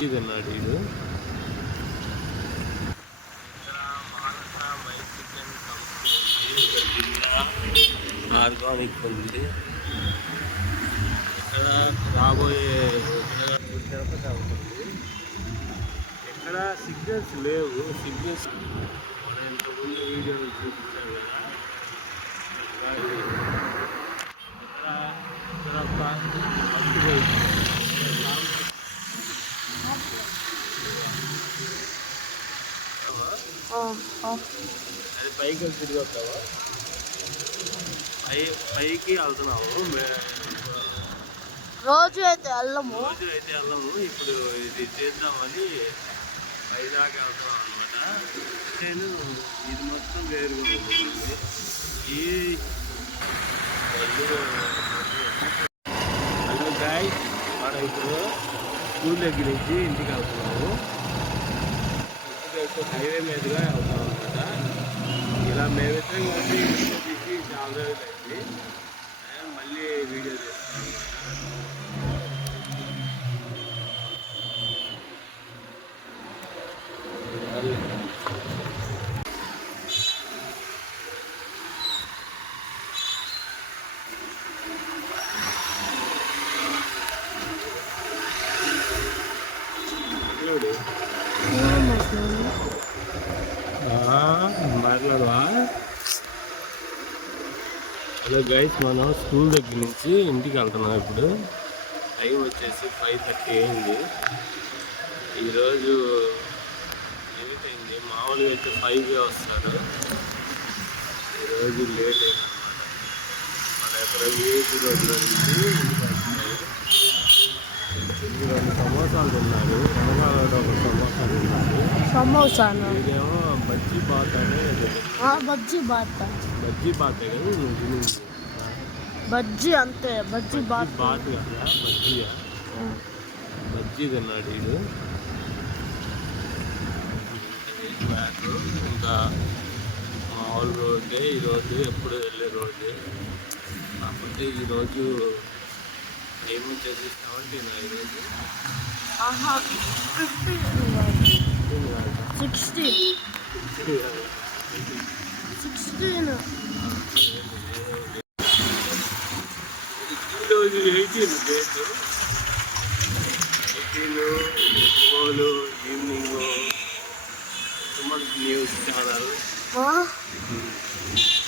బజ్జీ తిన్నాడు వీడు ఇక్కడ కంపెనీ ఆర్గానిక్ ఉంది ఇక్కడ రాబోయే ఇక్కడ ఉంటుంది ఎక్కడ సిగ్నల్స్ లేవు సిగ్నల్స్ ఇంతకుముందు వీడియోలు చూపించాను కదా ఇక్కడ ఇక్కడ ఒక బస్సు పోయింది. అది పైకి తిరిగి వస్తావా పై పైకి వెళ్తున్నాము మే- రోజు అయితే వెళ్ళము. రోజు అయితే వెళ్ళము. ఇప్పుడు ఇది చేద్దామని వైజాగ్ వెళ్తాం అనమాట నేను ఇది మొత్తం వేరుగా ఉంటుంది ఈ హలో గాయ్ మనం ఇప్పుడు స్కూల్ దగ్గర నుంచి ఇంటికి వెళ్తున్నాము ఇంటికి హైవే మీదుగా వెళ్తాం అనమాట ఇలా మేమిద్దరం కలిసి వీడియో తీసి చాలా రోజులు అయింది నేను మళ్ళీ వీడియో చేస్తాను అనమాట చూడు మాట్లాడవా హలో గైస్ మనం స్కూల్ దగ్గర నుంచి ఇంటికి వెళ్తున్నాం ఇప్పుడు. టైం వచ్చేసి ఫైవ్ థర్టీ అయింది. ఈరోజు లేట్ అయింది. మామూలుగా అయితే ఫైవ్కే వస్తారు. ఈరోజు లేట్ అయింది మన ఎక్కడ విఐపి రోడ్లో నుంచి రెండు సమోసాలు తిన్నారు. రమణాలో ఒక సమోసా తిన్నారు. సమోసాను? ఇదేమో బజ్జీ బాత్ అనేది బజ్జీ బాత్. బజ్జీ బాతే కదా నువ్వు తినింది బజ్జీ అంతే బజ్జీ బాత్ బాత్ కదా బజ్జీయా బజ్జీ తిన్నాడు వీడు ఇంకా మామూలు రోడ్డే ఈరోజు ఎప్పుడు వెళ్ళే రోడ్డు కాకపోతే ఈరోజు ఏమొచ్చేసి సెవెంటీన్ ఈరోజు ఆహా ఫిఫ్టీన్ సిక్స్టీన్ సిక్స్టీన్ ఈరోజు eighteen date eighteen ఫోలు evening Suman news channel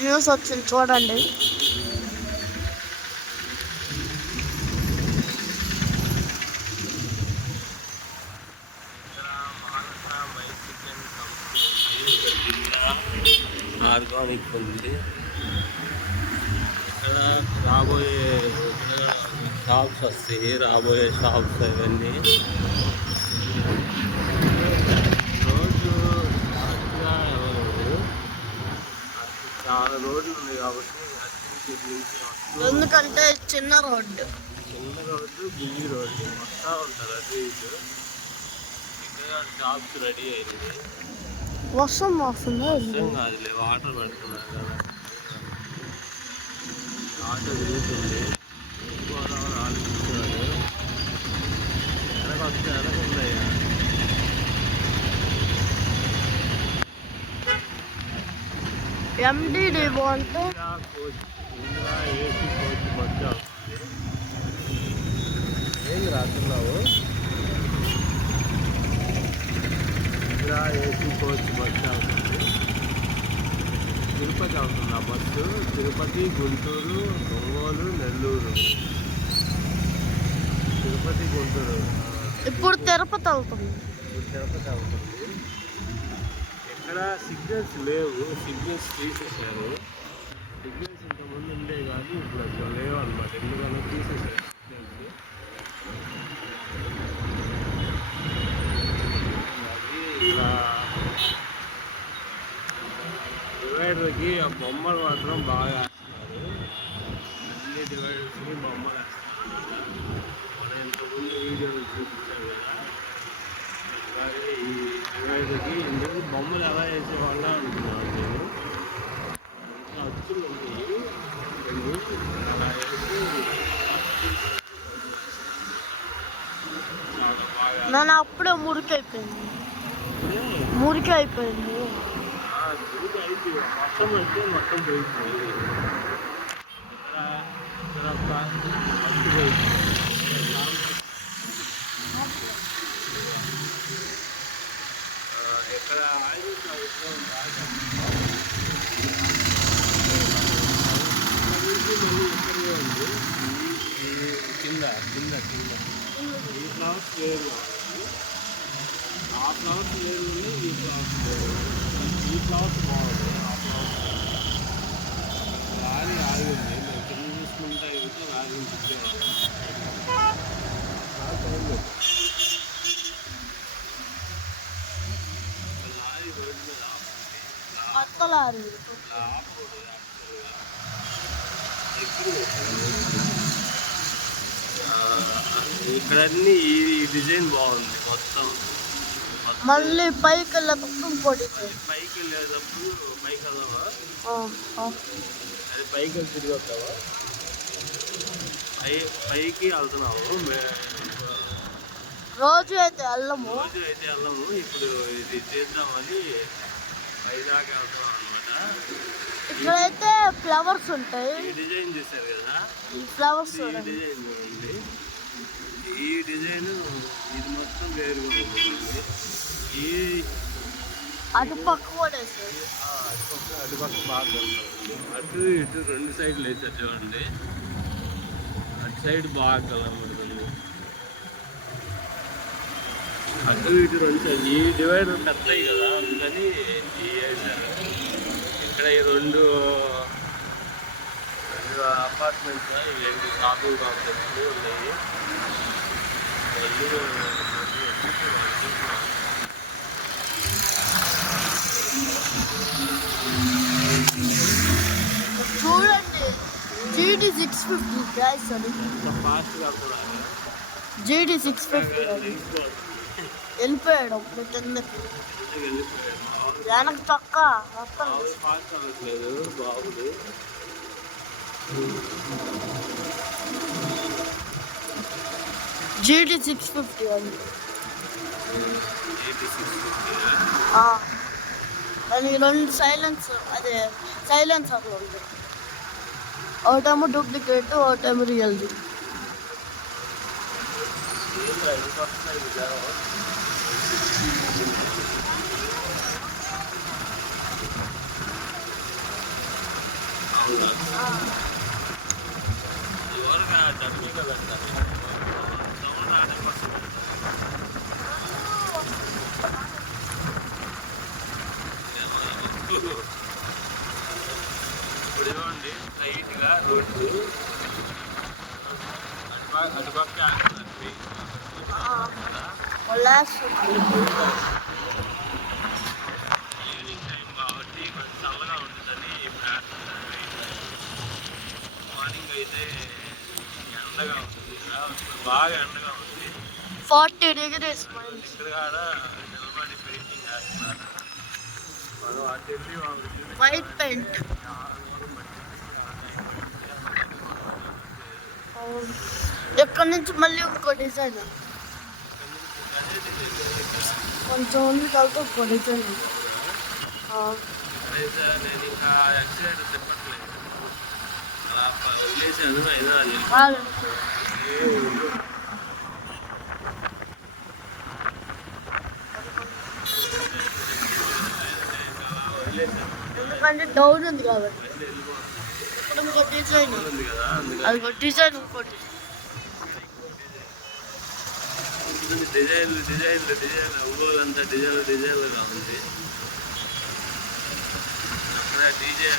news వచ్చింది చూడండి ఆర్గానిక్ ఉంది. ఇక్కడ రాబోయే షాప్స్ వస్తాయి రాబోయే షాప్స్ అవన్నీ. వెళ్ళలేదు చాలా రోడ్లు ఉన్నాయి కాబట్టి ఎందుకంటే చిన్న రోడ్డు. చిన్న రోడ్డు బిజీ రోడ్డు. వస్తూ ఉంటారు అటు ఇటు. ఇక్కడ షాప్స్ రెడీ అయింది వర్షం వస్తుందా? వర్షం కాదులే వాటర్ పడుతున్నారు ఆటో తిరుగుతుంది వాళ్ళు ఆలోచిస్తున్నాడు వెనకొస్తే వెనకుందయ్యా వెనక ఎండిడి అంటే ఏసీ కోచ్ మధ్య వస్తుంది రాస్తున్నావు ఇందిరా ఏసీ కోచ్ బస్ అవుతుంది తిరుపతి అవుతుంది ఆ బస్సు తిరుపతి గుంటూరు ఒంగోలు నెల్లూరు తిరుపతి గుంటూరు. ఇప్పుడు తిరుపతి వెళ్తుంది ఇప్పుడు తిరుపతి అవుతుంది ఎక్కడ సిగ్నల్స్ లేవు సిగ్నల్స్ తీసేసారు సిగ్నల్స్ ఇంతకుముందు ఉండే కానీ ఇప్పుడు అసలు లేవు అనమాట ఎందుకన్నా తీసేసారు సిగ్నల్స్ డివైడర్కి ఆ బొమ్మలు మాత్రం బాగా వేస్తున్నారు. అన్ని డివైడర్స్కి బొమ్మలు వేస్తున్నారు. ఇంతకుముందు వీడియోలు చూపించాం కదా. ఈ డివైడర్కి ఇందుకు బొమ్మలు ఎలా వేసేవాళ్ళ అనుకున్నాను నేను అచ్చులు ఉన్నాయి. అలా వేసి నాన్న అప్పుడే మురికి అయిపోయింది. మురికి అయిపోయింది. మొత్తం అయితే మొత్తం పోయిపోయింది. ఇక్కడ ఇక్కడ ఒక మట్టి పోయింది. ఆ, ఇక్కడ ఆయిల్ ఎక్కడ ఉందా? మళ్ళీ ఎక్కడ ఉంది ఈ- ఈ కింద కింద కింద ఈ ఫ్లవర్స్ వేరు ఆ ఫ్లవర్స్ వేరు ఈ ఫ్లవర్స్ వేరు ఈ ఫ్లవర్స్ బాగుంది. ఆ, ఇక్కడ ఈ డిజైన్ బాగుంది మొత్తం. మళ్ళీ పైకి వెళ్ళేటప్పుడు ఇంకోటి పైకి వెళ్ళేటప్పుడు పైకి వెళ్దామా. అది పైకి వెళ్ళి తిరిగి వస్తావా పై పైకి వెళ్తున్నాము. రోజు అయితే వెళ్ళము. రోజు అయితే వెళ్ళము. ఇప్పుడు ఇది చేద్దామని పైదాకా వెళ్తున్నాం అనమాట ఇక్కడైతే ఫ్లవర్స్ ఉంటాయి. డిజైన్ చూశారు కదా? ఈ ఫ్లవర్స్ చూడండి. డిజైన్ ఉంది ఈ డిజైన్ ఇది మొత్తం వేరుగా ఉంటుంది. ఈ అటు పక్క కూడా వేసారు అటుపక్క అటుపక్క బాగా అటు ఇటు రెండు సైడ్లు వేసారు చూడండి. అటు సైడ్ బాగా కనపడుతుంది అటు ఇటు రెండు సైడ్ ఈ డివైడర్ పెద్దవి కదా అందుకని ఈ వేసారు ఇక్కడ ఈ రెండు రెండు అపార్ట్మెంట్స్ ఇవి షాపింగ్ కాంప్లెక్స్ ఉన్నాయి. చూడండి. జీటీ సిక్స్ ఫిఫ్టీ ప్రైస్ అది ఫాస్ట్గా కూడా జీటీ సిక్స్ ఫిఫ్టీ వెళ్ళిపోయాడు అప్పుడు వెనక పక్క మొత్తం జీటీ సిక్స్ ఫిఫ్టీ అది ఆ. దానికి రెండు సైలెన్స్ అదే సైలెన్సర్లు ఉంటాయి ఒకటేమో డూప్లికేట్ ఒకటేమో రియల్ది ఇప్పుడు ఇవ్వండి స్ట్రైట్గా రోడ్డు అటుపక్క అటుపక్క ఆగుతుంది వల్లేస్తుంది ఈవినింగ్ టైం కాబట్టి కొంచెం చల్లగా ఉంటుందని ఇప్పుడు ఆడుతున్నారు మార్నింగ్ అయితే ఎండగా ఉంటుంది. కదా ఇప్పుడు బాగా ఎండగా ఉంది. ఫార్టీ డిగ్రీస్ ఇక్కడ కాడ నిలబడి పెయింటింగ్ చేస్తున్నారు. మనం అటు వెళ్ళి వాళ్ళు వైట్ పెయింట్ ఇక్కడ నుంచి మళ్ళీ ఇంకో డిజైన్? కొంచెం ఉంది కలిపి ఇంకో డిజైన్ అయితే నేను ఇంకా ఎక్సైడ్ చెప్పట్లేదు. అలా ప- వదిలేసాను అయినా అది ఎందుకంటే డౌన్ ఉంది కాబట్టి. మళ్ళీ డిజైన్ కదా అది ఒక డిజైన్ డిజైన్లు డిజైన్లు డిజైన్లు ఒంగోలు అంతా డిజైన్లు డిజైన్లుగా ఉంది అక్కడ డీజే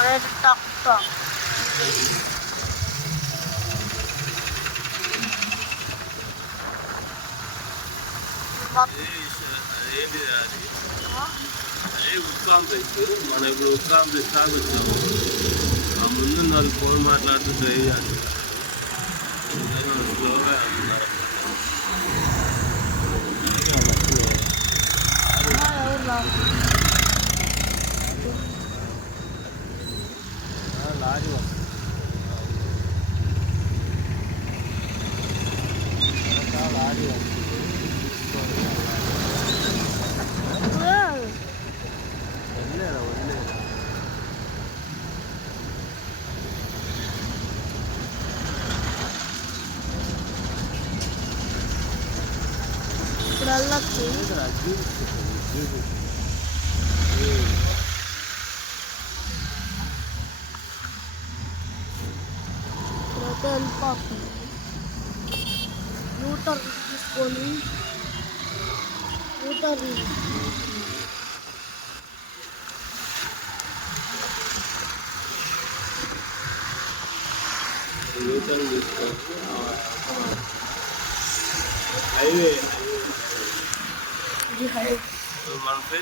రెడ్ టాప్ టాప్ అదేంటి అది అదే ఉడ్ కాంప్లెక్స్ మనం ఇప్పుడు ఉడ్ కాంప్లెక్స్ దాకా వచ్చాము ఆ ముందు వాళ్ళు ఫోన్ మాట్లాడుతూ డ్రైవ్ చేస్తున్నారు స్లోగా వెళ్తున్నారు తర్వాత వెళ్ళిపోతుంది న్యూటర్ తీసుకొని న్యూటర్ న్యూటన్ తీసుకొని హైవే ఇది హై